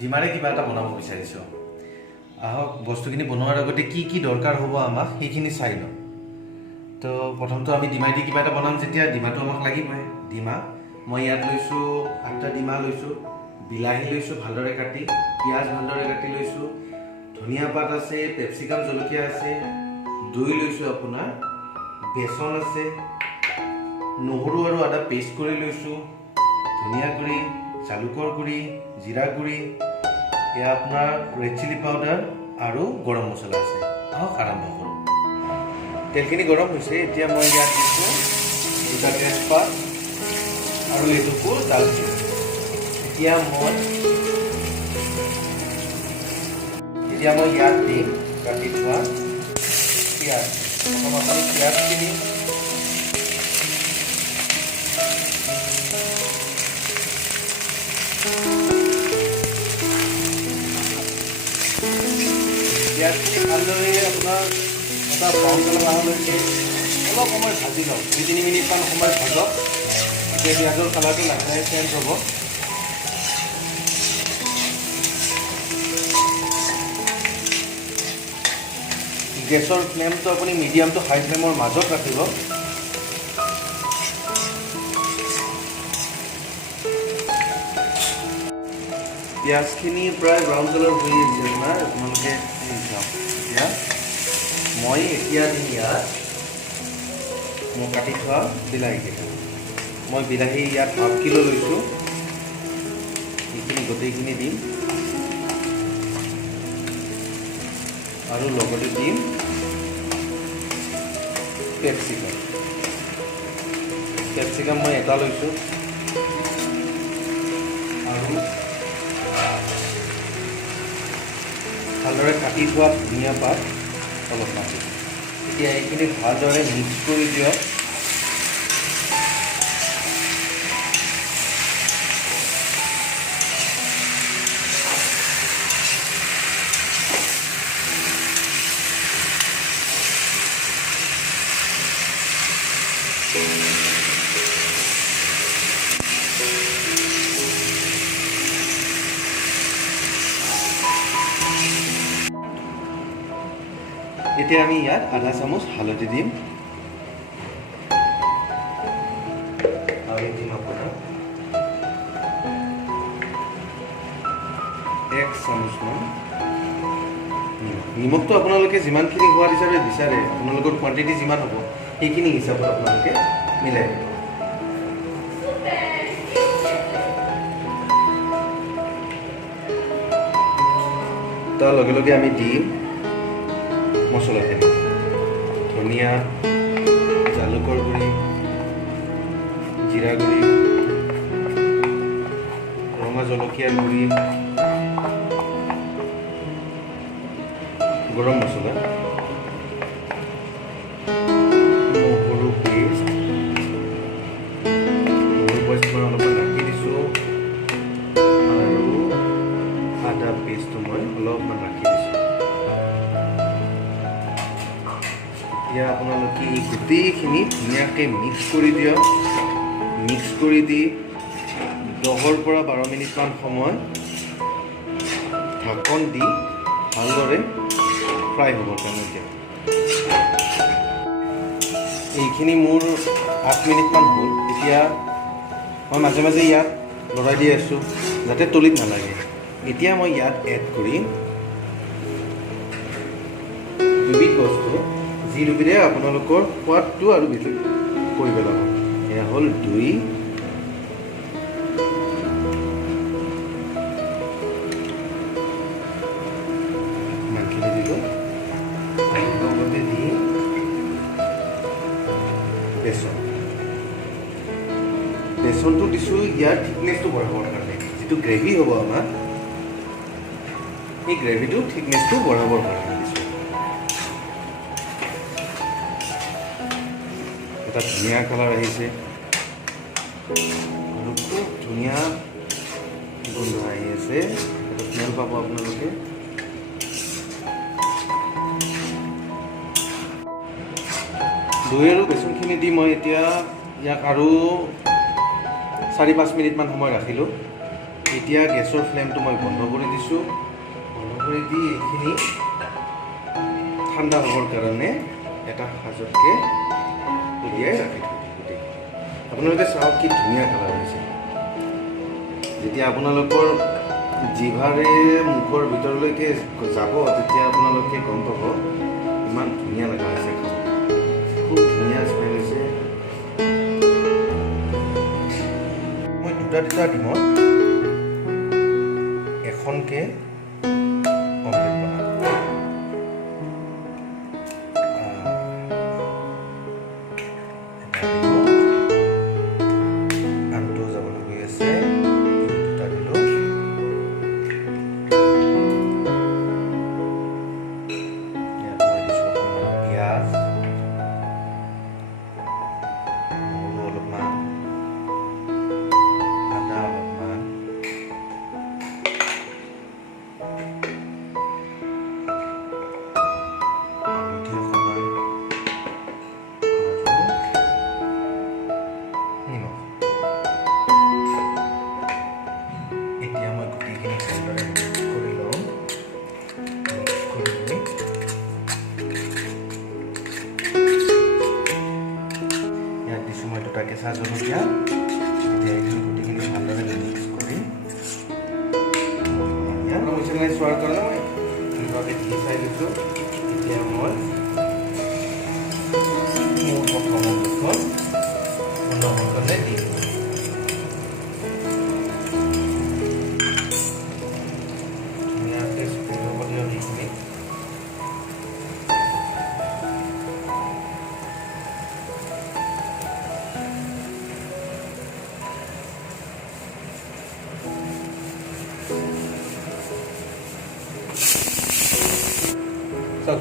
ডিমাৰে কিবা এটা বনাব বিচাৰিছোঁ। আহক বস্তুখিনি বনোৱাৰ আগতে কি কি দৰকাৰ হ'ব আমাক সেইখিনি চাই লওঁ। তো প্ৰথমটো আমি ডিমা দি কিবা এটা বনাম যেতিয়া ডিমাটো আমাক লাগিবই। ডিমা মই ইয়াত লৈছোঁ 8টা ডিমা লৈছোঁ, বিলাহী লৈছোঁ ভালদৰে কাটি, পিঁয়াজ ভালদৰে কাটি লৈছোঁ, ধনিয়া পাত আছে, পেপচিকাম জলকীয়া আছে, দৈ লৈছোঁ আপোনাৰ, বেচন আছে, নহৰু আৰু আদা পেষ্ট কৰি লৈছোঁ, ধনিয়া গুড়ি, জালুকৰ গুড়ি, জিৰা গুড়ি, এয়া আপোনাৰ ৰেড চিলি পাউডাৰ আৰু গৰম মছলা আছে। আহক আৰম্ভ কৰোঁ। তেলখিনি গৰম হৈছে, এতিয়া মই ইয়াত দিছোঁ 2টা তেজপাত আৰু এটুকুৰ দালচেনি। এতিয়া মই ইয়াত দিম কাটি থোৱা পিঁয়াজ। প্ৰথম আপুনি পিঁয়াজখিনি পিঁয়াজখিনি ভালদৰে আপোনাৰ এটা ব্ৰাউন কালাৰ অহালৈকে অলপ সময় ভাজি লওক। 2-3 মিনিটমান সময় ভাজক, তেতিয়া পিঁয়াজৰ কালাৰটো লাহে লাহে চেঞ্জ হ'ব। গেছৰ ফ্লেমটো আপুনি মিডিয়াম টু হাই ফ্লেমৰ মাজত ৰাখিব। পিঁয়াজখিনি প্ৰায় ব্ৰাউন কালাৰ হৈ আহিছে আপোনাৰ, আপোনালোকে চাওক। এতিয়া মই দিম ইয়াত মই কাটি থোৱা বিলাহীকেইটা। মই বিলাহী ইয়াত 1/2 কিলো লৈছোঁ, এইখিনি গোটেইখিনি দিম আৰু লগতে দিম কেপচিকাম মই 1টা লৈছোঁ আৰু ভালদৰে কাটি থোৱা ধনিয়া পাত অলপমান। এতিয়া এইখিনি ভালদৰে মিক্স কৰি দিয়ক। এতিয়া আমি ইয়াত 1/2 চামুচ হালধি দিম আৰু দিম আপোনাৰ 1 চামুচমান নিমখটো আপোনালোকে যিমানখিনি সোৱাদ হিচাপে বিচাৰে, আপোনালোকৰ কোৱান্টিটি যিমান হ'ব সেইখিনি হিচাপত আপোনালোকে মিলাই দিব। তাৰ লগে লগে আমি দিম মছলাখিনি, ধনিয়া, জালুকৰ গুড়ি, জিৰা গুড়ি, ৰঙা জলকীয়াৰ গুড়ি, গৰম মছলা, নহৰু পেষ্ট, মই অলপমান ৰাখি দিছোঁ আৰু আদা পেষ্টটো মই অলপমান ৰাখি দিছোঁ। এতিয়া আপোনালোকে গোটেইখিনি ধুনীয়াকৈ মিক্স কৰি দিয়ক। মিক্স কৰি দি 10 পৰা 12 মিনিটমান সময় ঢাকন দি ভালদৰে ফ্ৰাই হ'বৰ কাৰণে দিয়ক। এইখিনি মোৰ 8 মিনিটমান হ'ল। এতিয়া মই মাজে মাজে ইয়াত লৰাই দি আছোঁ যাতে তলিত নালাগে। এতিয়া মই ইয়াত এড কৰিম 2বিধ বস্তু, যি দুবিধে আপোনালোকৰ সোৱাদটো আৰু বেছি কৰি পেলাব। এয়া হ'ল দৈ, মাংসখিনি দিলোঁ আৰু লগতে দি বেচনটো দিছোঁ ইয়াৰ থিকনেছটো বঢ়াবৰ কাৰণে। যিটো গ্ৰেভি হ'ব আমাৰ, এই গ্ৰেভিটো থিকনেছটো বঢ়াবৰ কাৰণে দিছোঁ। এটা ধুনীয়া কালাৰ আহিছে আৰু খুব ধুনীয়া গোন্ধ আহি আছে। এটা স্মেল পাব আপোনালোকে। দৈ আৰু বেচনখিনি দি মই এতিয়া ইয়াক আৰু 4-5 মিনিটমান সময় ৰাখিলোঁ। এতিয়া গেছৰ ফ্লেমটো মই বন্ধ কৰি দিছোঁ। বন্ধ কৰি দি এইখিনি ঠাণ্ডা হ'বৰ কাৰণে এটা সাজতকৈ উলিয়াই ৰাখি থৈ দিওঁ গোটেই। আপোনালোকে চাওক কি ধুনীয়া কালাৰ হৈছে। যেতিয়া আপোনালোকৰ জিভাৰে মুখৰ ভিতৰলৈকে যাব তেতিয়া আপোনালোকে গম পাব ইমান ধুনীয়া লগা হৈছে খাব। খুব ধুনীয়া স্মেল হৈছে। মই দুটা ডিমত এখনকৈ অমলেট বনাম। আনটো যাবলৈ গৈ আছে। দুটা দিলোঁ। ইয়াত মই দিছোঁ অকণমান পিঁয়াজ, নহৰু অলপমান, আদা অলপমান, হালধি অকণমান আৰু নিমখ। এতিয়া মই গোটেইখিনি ভালদৰে মিক্স কৰি লওঁ। মিক্স কৰি লৈ ইয়াত দিছোঁ মই 2টা কেঁচা জলকীয়া। এতিয়া এইখিনি গোটেইখিনি ভালদৰে মিক্স কৰি মছলা চোৱাৰ কাৰণে মই ধুনীয়াকৈ দি চাই লৈছোঁ। এতিয়া মই মোৰ প্ৰথম অমলেটখন বনাবৰ কাৰণে দিম। ধুনীয়াকৈ স্প্ৰেড হ'ব দিয়ক এইখিনি।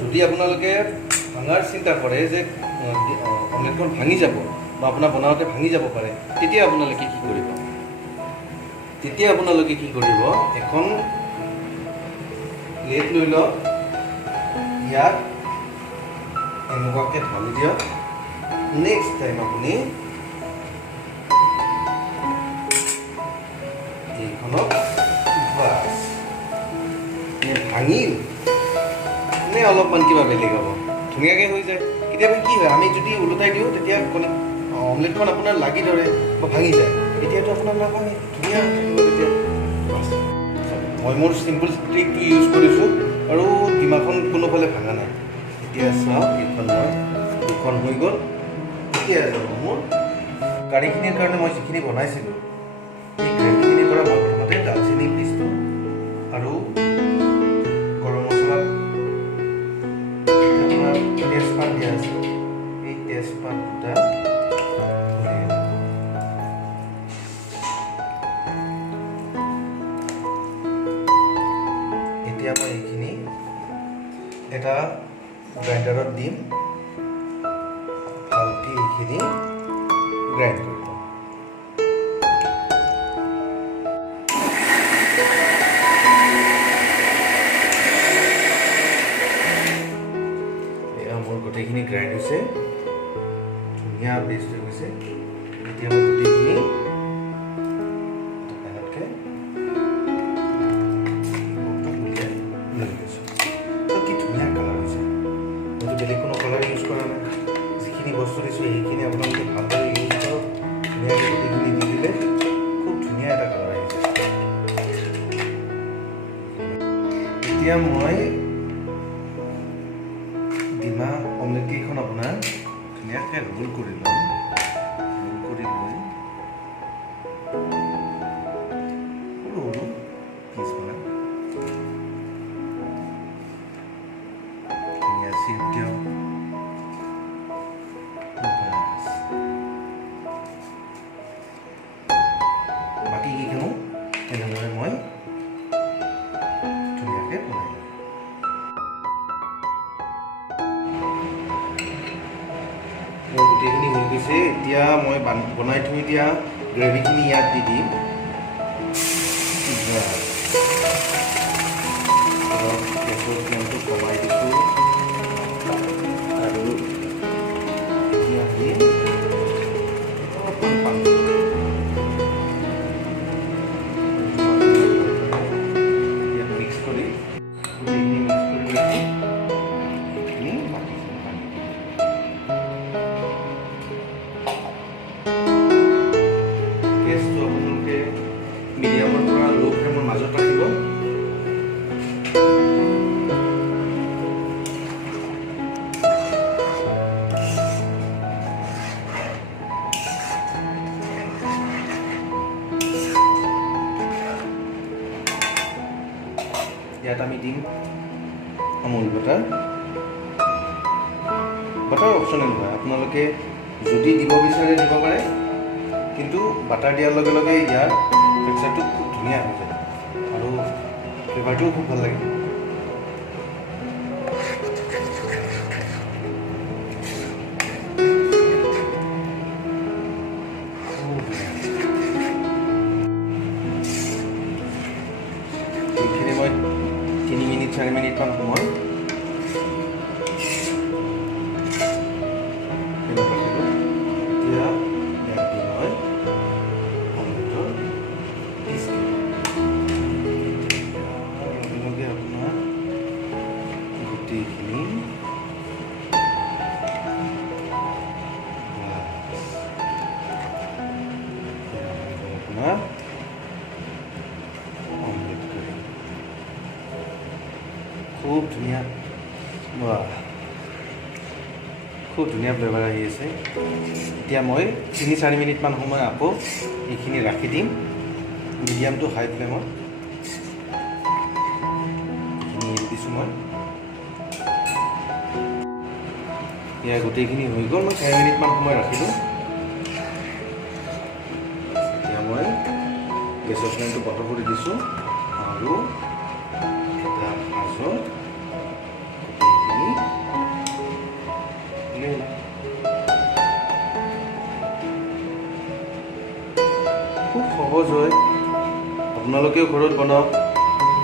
যদি আপোনালোকে ভাঙাৰ চিন্তা কৰে যে অমলেটখন ভাঙি যাব বা আপোনাৰ বনাওঁতে ভাঙি যাব পাৰে, তেতিয়া আপোনালোকে কি কৰিব? এখন প্লেট লৈ লওক। ইয়াত এনেকুৱাকৈ ঢালি দিয়ক। নেক্সট টাইম আপুনি এইখনক বাছ ভাঙিল নে অলপমান কিবা বেলেগ হ'ব, ধুনীয়াকৈ হৈ যায়। কেতিয়াবা কি হয়, আমি যদি ওলোটাই দিওঁ তেতিয়া অমলেটখন আপোনাৰ লাগি ধৰে বা ভাঙি যায়। এতিয়াতো আপোনাৰ নাভাঙে, ধুনীয়া থাকিব তেতিয়া। মই মোৰ চিম্পল ট্ৰিকটো ইউজ কৰিছোঁ আৰু ডিমাখন কোনোফালে ভাঙা নাই। এতিয়া চাওক, এইখন মই দুখন হৈ গ'ল। এতিয়া যাব মোৰ কাৰীখিনিৰ কাৰণে মই যিখিনি বনাইছিলোঁ সেই গ্ৰেভিখিনিৰ পৰা মই প্ৰথমতে দালচেনি পিচটো আৰু গৰম মছলা, তেজপাত দিয়া আছে, এই তেজপাত দুটা এতিয়া মই এইখিনি এটা গ্ৰাইণ্ডাৰত দিম। ভালকৈ এইখিনি গ্ৰাইণ্ড কৰি লওঁ। মোৰ গোটেইখিনি গ্ৰাইণ্ড হৈছে, ধুনীয়া পেষ্ট হৈ গৈছে। এতিয়া মই গোটেইখিনি কি ধুনীয়া কালাৰ হৈছে। মইতো বেলেগ কোনো কালাৰ ইউজ কৰা নাই। যিখিনি বস্তু দিছোঁ সেইখিনি আপোনালোকে ভালদৰে ইউজ কৰক। ধুনীয়াকৈ গোটেইখিনি দি দিলে খুব ধুনীয়া এটা কালাৰ আহিছে। এতিয়া মই ডিমা অমলেট কেইখন আপোনাৰ ধুনীয়াকৈ ৰোল কৰি ল'ম। ৰোল কৰি লৈ সৰু সৰু পিচ বনাম। ধুনীয়া চিপ দিয়ক। বাকী কেইখনো তেনেদৰে মই ধুনীয়াকৈ বনাই লওঁ। গোটেইখিনি হৈ গৈছে। এতিয়া মই বনাই থৈ দিয়া গ্ৰেভিখিনি ইয়াত দি দিম। গেছৰ ফ্লেমটো কমাই দিছোঁ আৰু দিম আমুল বাটাৰ। বাটাৰ অপশ্যনেল হয়, আপোনালোকে যদি দিব বিচাৰে দিব পাৰে, কিন্তু বাটাৰ দিয়াৰ লগে লগে ইয়াৰ টেক্সাৰটো খুব ধুনীয়া হৈ যায় আৰু ফ্লেভাৰটোও খুব ভাল লাগে। এইখিনি মই 3 মিনিট 4 মিনিটমান সময় খুব ধুনীয়া, খুব ধুনীয়া ফ্লেভাৰ আহি আছে। এতিয়া মই 3-4 মিনিটমান সময় আকৌ এইখিনি ৰাখি দিম মিডিয়াম টু হাই ফ্লেমত। এইখিনি এৰি দিছোঁ মই। এতিয়া গোটেইখিনি হৈ গ'ল, মই 4 মিনিটমান সময় ৰাখিলোঁ। এতিয়া মই গেছৰ ফ্লেমটো বন্ধ কৰি দিছোঁ আৰু এটা সাজত খুব সহজ হয়, আপোনালোকেও ঘৰত বনাওক।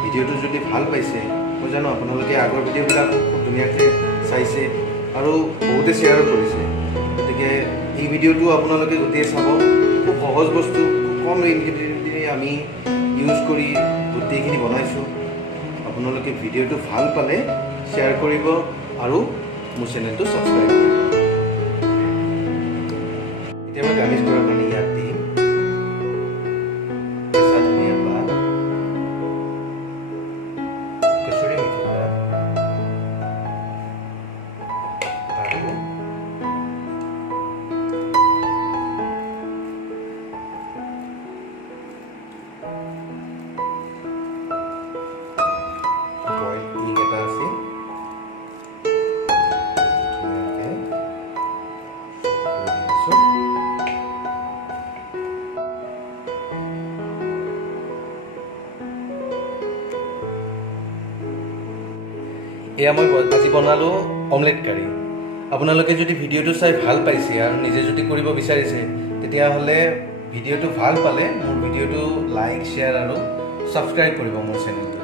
ভিডিঅ'টো যদি ভাল পাইছে, মই জানো আপোনালোকে আগৰ ভিডিঅ'বিলাক খুব ধুনীয়াকৈ চাইছে আৰু বহুতে শ্বেয়াৰো কৰিছে, গতিকে এই ভিডিঅ'টো আপোনালোকে গোটেই চাব। খুব সহজ বস্তু, খুব কম ইনগ্ৰিডিয়েণ্টে আমি ইউজ কৰি গোটেইখিনি বনাইছোঁ। আপোনালোকে ভিডিঅ'টো ভাল পালে শ্বেয়াৰ কৰিব আৰু মোৰ চেনেলটো ছাবস্ক্ৰাইব কৰিব। এতিয়া মই গাৰ্নিছ কৰাৰ কাৰণে ইয়াত দিম কেঁচা ধনিয়া পাত, কচুৰি মেথি আৰু বইল এগ এটা আছে, ধুনীয়াকৈ দিছোঁ। এয়া মই আজি বনালোঁ অমলেট কাৰী। আপোনালোকে যদি ভিডিঅ'টো চাই ভাল পাইছে আৰু নিজে যদি কৰিব বিচাৰিছে, তেতিয়াহ'লে ভিডিঅ'টো ভাল পালে মোৰ ভিডিঅ'টো লাইক, শ্বেয়াৰ আৰু ছাবস্ক্ৰাইব কৰিব মোৰ চেনেলটো।